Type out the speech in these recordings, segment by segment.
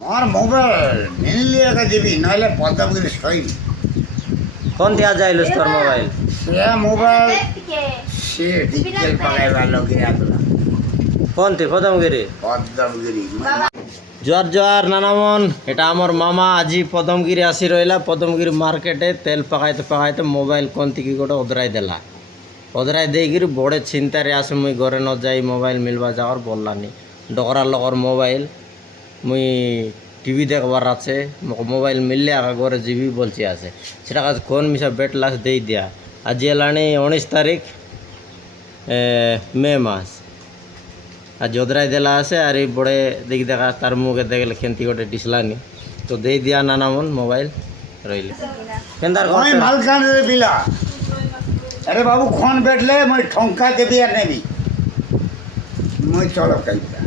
আমার মোবাইল নিলে একা দিবি নাহলে পদ্মাবগিরি সইবি কোন দিয়া যাইল তোর মোবাইল সে মোবাইল সে ডিজিটাল পাকাইবা লগে আসলা কোনটি পদমগিরি পদ্মাবগিরি জোয়ার জোয়ার নানামন এটা আমার মামা আজি পদমগিরি আসি রইলা পদমগিরি মার্কেটে তেল পাকাইতে পাকাইতে মোবাইল কোনটি কি গোটে ওদরাই দেলা ওদরাই ଦେଇକିରି বড়ে চিন্তারে আসে মুই ঘরে ন যাই মোবাইল মিলবা যাওয়ার বললানি ডকরার লগর মোবাইল মুই টিভি দেখবার আছে মোবাইল মিললে আগে ঘরে জিবি বলছি আছে সেটা কাজ কোন মিশা বেট লাখ দেই দিয়া আজি এলানি 19 তারিখ মে মাস আর যোদরাই দেলা আছে আর এই বড়ে দেখি দেখা তার মুখে দেখলে খেন্তি গোটে ডিসলানি তো দেই দিয়া নানামন মোবাইল রইলে কেন্দার ওই মালকানের বিলা আরে বাবু খন বেটলে মই ঠঙ্কা দেবি আর নেবি মই চলো কাইতা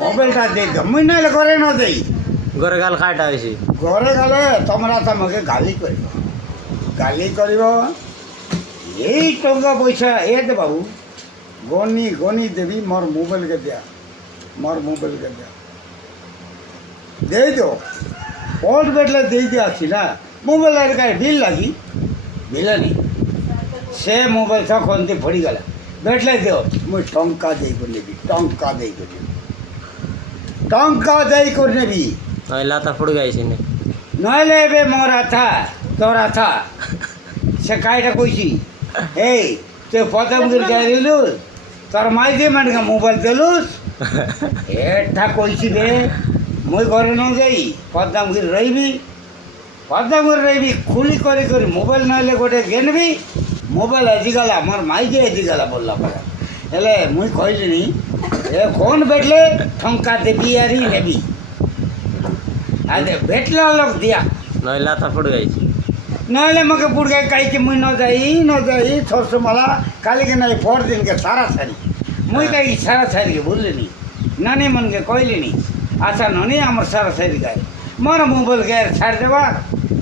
মোবাইলটা দেই মুই নাইলে ঘরে ন দেই ঘরে গাল খাইটা হয়েছি ঘরে গেলে তোমরা তোমাকে গালি করিব এই টঙ্কা পয়সা এ দে বাবু গনি গনি দেবি মোর মোবাইলকে দিয়া মোর মোবাইলকে দিয়া দেই তো ওল্ড বেটলে দেই দিয়া আছি না মোবাইল আর কাই বিল লাগি বিলানি সে মোবাইল সব খন্তি ফড়ি গেলা বেটলে দেও মুই টঙ্কা দেই করে নেবি টঙ্কা দেই করে নেবি টঙ্কা দেই করে নেবি নইলা তা ফুড় গাইছি নি নইলে এবে মোর আথা তোর আথা সে কাইটা কইছি এই তুই পদমগিরি গাই দিলুস তোর মাই দিয়ে মানে মোবাইল দিলুস এটা কইছি রে মুই ঘরে ন যাই পদ্মামগিরি রইবি খুলি করে করে মোবাইল নইলে গোটে গেনবি মোবাইল আজিগালা মোর মাই দিয়ে আজিগালা বললা পারা হেলে মুই কইলিনি এ কোন বেটলে ঠঙ্কা দেবি আরই নেবি আরে বেটলা লোক দিয়া নইলা তা ফুড় গাইছি নইলে মকে পুড়গাই কাইছে মুই ন যাই সরসমালা কালিকে নাই পর দিনকে সারা সারি মুই কাই সারা সারিকে বললিনি নানি মনকে কইলিনি আচ্ছা ননি আমার সারা সারি গায়ে মোর মোবাইল গায়ে ছাড় দেবা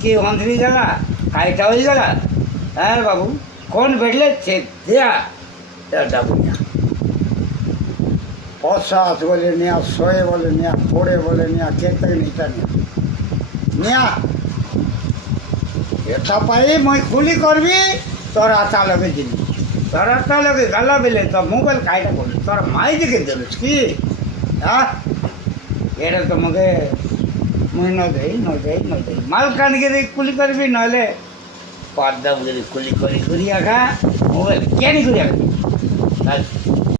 কি অন্ধরি গেলা কাইটা হয়ে গেলা হ্যাঁ বাবু কোন বেটলে সে দেয়া ডাবুনিয়া পশ্চাৎ বলে নেয়া শয়ে বলে নেয়া পড়ে বলে নেয়া কেতে নিটা নেয়া এটা পাই মই খুলি করবি তোর আশা লগে দিবি তোর আশা লগে গালা বেলে তো মোবাইল কাইটা করবি তোর মাই দিকে দিলিস কি হ্যাঁ এটা তোমাকে মুই ন দেই মালকানগিরি কুলি করবি নইলে পদ্মাগিরি কুলি করি ঘুরিয়া খা মোবাইল কেন ঘুরিয়া